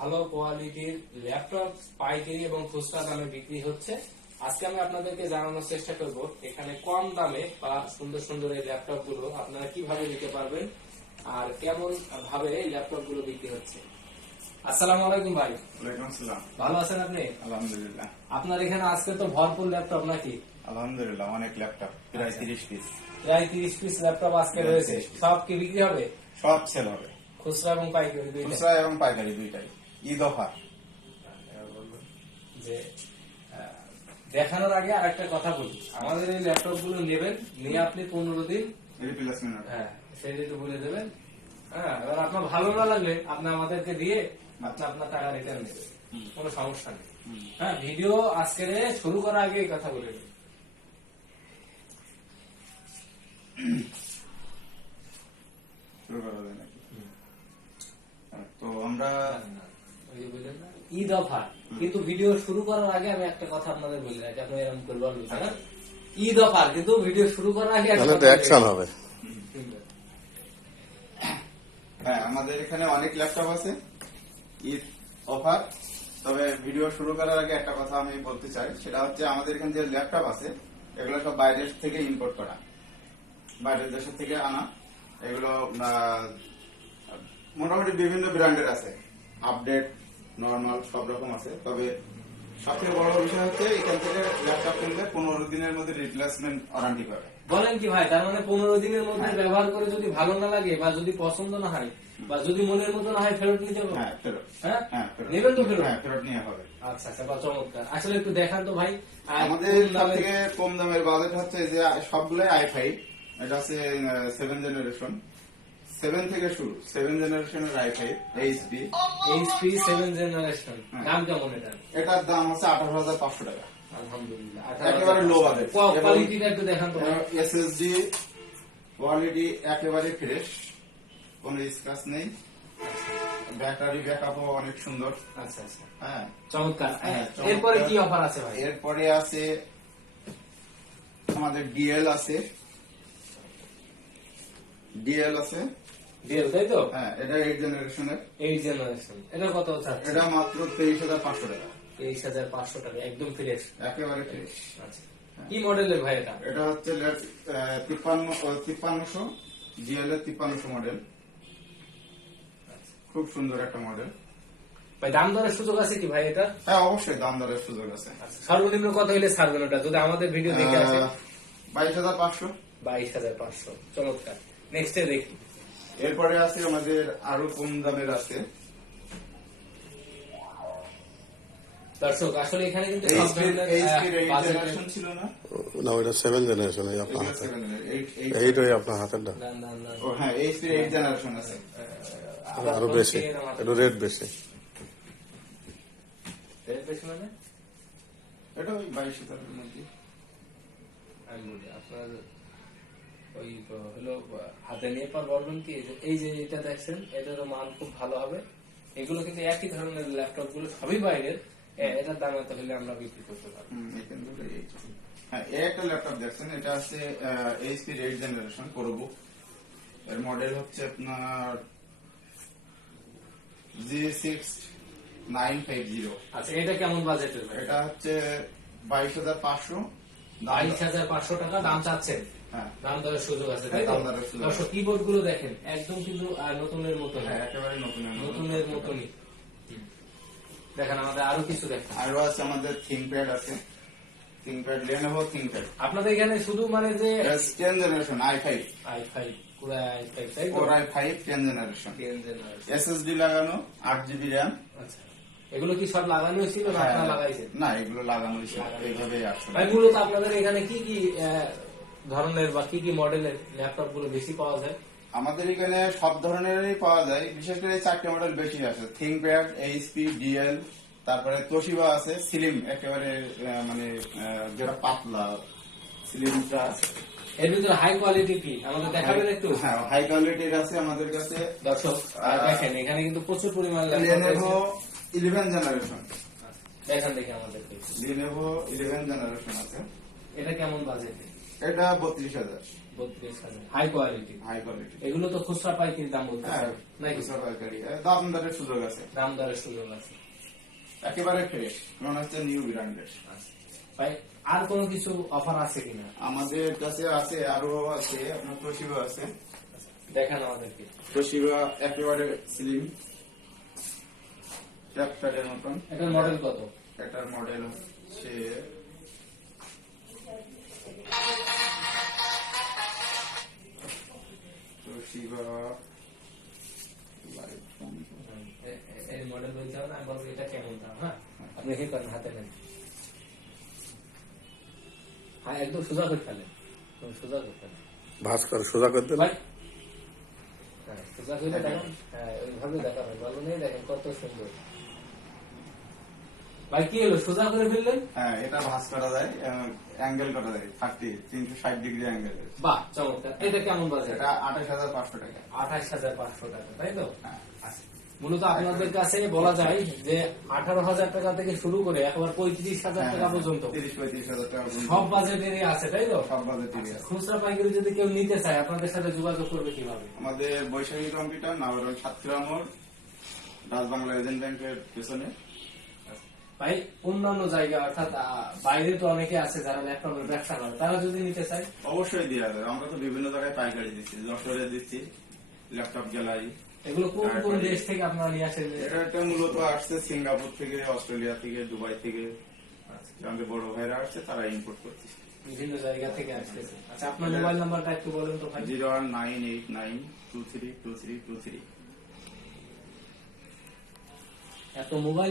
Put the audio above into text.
ভালো কোয়ালিটির ল্যাপটপ পাইকারি এবং খুচরা দামে বিক্রি হচ্ছে। আজকে আমি আপনাদেরকে জানানোর চেষ্টা করব এখানে কম দামে বা সুন্দর সুন্দর এই ল্যাপটপ গুলো আপনারা কিভাবে নিতে পারবেন আর কেমন ভাবে এই ল্যাপটপ গুলো বিক্রি হচ্ছে। আসসালামু আলাইকুম ভাই। ওয়ালাইকুম আসসালাম। ভালো আছেন আপনি? আলহামদুলিল্লাহ। আপনার এখানে আজকে তো ভরপুর ল্যাপটপ নাকি? আলহামদুলিল্লাহ, অনেক ল্যাপটপ, প্রায় 30 পিস। প্রায় 30 পিস ল্যাপটপ আজকে রয়েছে। সব কি বিক্রি হবে? সব সেল হবে, খুচরা এবং পাইকারি দুইটাই? খুচরা এবং পাইকারি দুইটাই। ঈদ অফার। যে দেখানোর আগে আরেকটা কথা বলি, আমাদের এই ল্যাপটপ গুলো নেবেন, নিয়ে আপনি 15 দিন রিপ্লেসমেন্ট হবে। হ্যাঁ সেই রেটে বলে দেবেন। হ্যাঁ, এবার আপনার ভালো না লাগলে আপনি আমাদেরকে দিয়ে আপনি আপনার টাকা রিটার্ন নেবেন, কোনো সমস্যা নেই। হ্যাঁ, ভিডিও আজকে শুরু করার আগে এই কথা বলে দেবেন। শুরু করা যায় নাকি? তো আমরা ওই যে বললেন না, ঈদ অফার, কিন্তু ভিডিও শুরু করার আগে আমি একটা কথা আপনাদের বলে রাখি, আপনি এরকম করে বলবেন না, ঈদ অফার, কিন্তু ভিডিও শুরু করার আগে একটা কথা অ্যাকশন হবে। হ্যাঁ, আমাদের এখানে অনেক ল্যাপটপ আছে, ঈদ অফার। তবে ভিডিও শুরু করার আগে একটা কথা আমি বলতে চাই, সেটা হচ্ছে আমাদের এখানে যে ল্যাপটপ আছে এগুলো সব বাইরের থেকে ইম্পোর্ট করা, বাইরের দেশের থেকে আনা। এগুলো মোটামুটি বিভিন্ন ব্র্যান্ডের আছে, আপডেট, নর্মাল সব রকম আছে। তবে সবথেকে বড় বিষয় হচ্ছে এখান থেকে ল্যাপটপ কিনলে 15 দিনের মধ্যে রিপ্লেসমেন্ট ওয়ারেন্টি পাবে। বলেন কি ভাই, তার মানে 15 দিনের মধ্যে ব্যবহার করে যদি ভালো না লাগে বা যদি পছন্দ না হয় বা যদি মনের মতো না হয় ফেরত নিতে হবে? হ্যাঁ, ফেরত। হ্যাঁ, হ্যাঁ, ফেরত। নেবেন তো ফেরত? হ্যাঁ, ফেরত নিয়ে হবে। আচ্ছা আচ্ছা, বা চমৎকার। আসলে একটু দেখান তো ভাই। আমাদের সব থেকে কম দামের বাজেট হচ্ছে যে সবগুলোই i5, এটা হচ্ছে 7 জেনারেশন, 7 থেকে শুরু, 7 জেনারেশনের i5 এইচপি। HP 7 জেনারেশন, দাম কেমন এটা? এটার দাম হচ্ছে 18,500 টাকা। আলহামদুলিল্লাহ, একেবারে লো বাজেট। কোয়ালিটিটা একটু দেখান তো ভাই। এসএসডি কোয়ালিটি একেবারে ফ্রেশ, কোনো স্ক্র্যাচ নেই। ব্যাটারি ব্যাকআপও অনেক সুন্দর। আচ্ছা আচ্ছা, হ্যাঁ, চমৎকার। হ্যাঁ, এরপরে কি অফার আছে ভাই? এরপরে আছে আমাদের ডিএল আছে, ডিএল আছে। ডিএল, তাই তো? হ্যাঁ, এটা 8 জেনারেশনের। 8 জেনারেশন, এটা কত চাচ্ছেন? এটা মাত্র 23,500 টাকা। 23,500 টাকা, একদম ফ্রেশ। একেবারে ফ্রেশ। আচ্ছা, কি মডেলের ভাই এটা? এটা হচ্ছে 5300 জিএল এর 5300 মডেল। খুব সুন্দর একটা মডেল। ভাই দাম দরের সুযোগ আছে কি ভাই এটা? হ্যাঁ, অবশ্যই দাম দরের সুযোগ আছে। আচ্ছা, সর্বনিম্ন কত হইলে ছাড়বেন ওটা, যদি আমাদের ভিডিও দেখে আসে? 22,500। 22,500, চমৎকার। নেক্সটে দেখি। এরপরে আছে আমাদের আরো কম দামের আছে। দর্শক, আসলে এখানে কিন্তু সব এইচপি ধরনের জেনারেশন ছিল না? না, ওইটা 7 জেনারেশন, এই আপনার হাতে। এইটাই আপনার হাতের না, ও হ্যাঁ, এইচপি 8 জেনারেশন আছে। আরো বেশি, একটু রেট বেশি। মানে এটা ওই 22,000 এর মধ্যে। আমি বলি আপনার ওই হলো হাতে নিয়ে পর বলবেন কি, এই যে এটা দেখছেন এটারও মান খুব ভালো হবে। এগুলো কিন্তু একই ধরনের ল্যাপটপ গুলো, সবই বাইরের। এটার দাম এত হলে আমরা বিক্রি করতে পারবো। হ্যাঁ, এই একটা ল্যাপটপ দেখছেন, এটা হচ্ছে এইচপি 8 জেনারেশন প্রোবুক। এর মডেল হচ্ছে আপনার G6950। আচ্ছা, এটা কেমন বাজেটের? এটা হচ্ছে 22,500। 22,500 টাকা দাম চাচ্ছেন? হ্যাঁ, দাম দরের সুযোগ আছে, তাই তো? দাম দরের সুযোগ আছে। দর্শক, কিবোর্ড গুলো দেখেন একদম কিন্তু নতুনের মতো, হ্যাঁ, একেবারে নতুনের মতনই। দেখেন আমাদের আরো কিছু দেখেন। আরো আছে আমাদের থিংকপ্যাড আছে, থিংকপ্যাড, Lenovo থিংকপ্যাড। আপনাদের এখানে শুধু মানে যে 10 জেনারেশন i5, i5, পুরো i5, তাই তো? Core i5 10 generation, 10 generation. SSD লাগানো, 8GB RAM। আচ্ছা, এগুলো কি সব লাগানো হয়েছিল না আপনারা লাগাইছেন? না, এগুলো লাগানো হয়েছে, এইভাবেই আসলে। ভাই, মূলত আপনাদের এখানে কি কি ধরনের বা কি কি মডেলের ল্যাপটপ গুলো বেশি পাওয়া যায়? আমাদের এখানে সব ধরনেরই পাওয়া যায়, বিশেষ করে 4টে মডেল বেশি আছে, থিংকপ্যাড, এইচপি, ডিএল, তারপরে তোশিবা আছে, স্লিম, একেবারে মানে যেটা পাতলা স্লিমটা আছে। এর ভিতরে হাই কোয়ালিটি কি আমাদের দেখাবেন একটু? হ্যাঁ, হাই কোয়ালিটির আছে আমাদের কাছে। দর্শক দেখেন, এখানে কিন্তু প্রচুর পরিমাণ Lenovo 11 জেনারেশন, দেখেন দেখে আমাদের Lenovo 11 জেনারেশন আছে। এটা কেমন বাজেট? এটা 32,000 32,000 হাই কোয়ালিটি। High quality. এগুলো তো খুচরা পাইকারি দাম বলতে হ্যাঁ, নাকি? খুচরা পাইকারি। দাম দরের সুযোগ আছে, দাম দরের সুযোগ আছে। একেবারে ফ্রেশ, মনে হচ্ছে নিউ ব্র্যান্ডের। ভাই আর কোনো কিছু অফার আছে কিনা? আমাদের কাছে আছে, আরো আছে, আপনার তোশিবা আছে। দেখান আমাদেরকে। তোশিবা একেবারে স্লিম, ক্যাপটারের মতন। এটার মডেল কত? এটার মডেল হচ্ছে তোশিবা এই মডেল বলতে হবে না, আমি বলবো এটা কেমন দাম। হ্যাঁ, আপনি কি করেন, হাতে নেন। হ্যাঁ, একদম সোজা করে ফেলেন, একদম সোজা করে ফেলেন ভাঁজ করে সোজা করে দিলে ভাই। হ্যাঁ, সোজা করে দেখেন। হ্যাঁ, ওইভাবে দেখাবেন, ভালো নেই, দেখেন কত সুন্দর। ভাই কি হলো, সোজা করে ফেললেন? হ্যাঁ, এটা ভাঁজ করা যায়, অ্যাঙ্গেল করা যায় 360 ডিগ্রি অ্যাঙ্গেল। বাহ, চমৎকার। এটা কেমন বাজে? এটা 28,500 টাকা। 28,500 টাকা, তাই তো? হ্যাঁ। আচ্ছা। মূলত আপনাদের কাছে বলা যায় যে 18,000 টাকা থেকে শুরু করে একবার 35,000 টাকা পর্যন্ত 30-35,000 টাকা পর্যন্ত সব বাজেটেরই আছে, তাই তো? সব বাজেটেরই আছে। খুচরা পাইকারি যদি কেউ নিতে চায় আপনাদের সাথে যোগাযোগ করবে কিভাবে? আমাদের বৈশাখী কম্পিউটার, নাগর সাতক্ষীরা মোড়, রাজবাংলা এজেন্ট ব্যাংকের পেছনে। ভাই অন্যান্য জায়গা অর্থাৎ বাইরে তো অনেকে আছে যারা ল্যাপটপের ব্যবসা করে, তারা যদি নিতে চায় অবশ্যই দেওয়া যাবে, আমরা তো বিভিন্ন জায়গায় পাইকারি দিচ্ছি, যশোরে দিচ্ছি ল্যাপটপ গ্যালারি। এগুলো কোন কোন দেশ থেকে আপনারা নিয়ে আসেন? এটা মূলত আসছে সিঙ্গাপুর থেকে, অস্ট্রেলিয়া থেকে, দুবাই থেকে। আমাদের বড় ভাইরা আসছে, তারা ইম্পোর্ট করছে। বিভিন্ন জায়গা থেকে আসতেছে। আচ্ছা, আপনার মোবাইল নাম্বারটা একটু বলেন তো ভাই। 019892323233। এত মোবাইল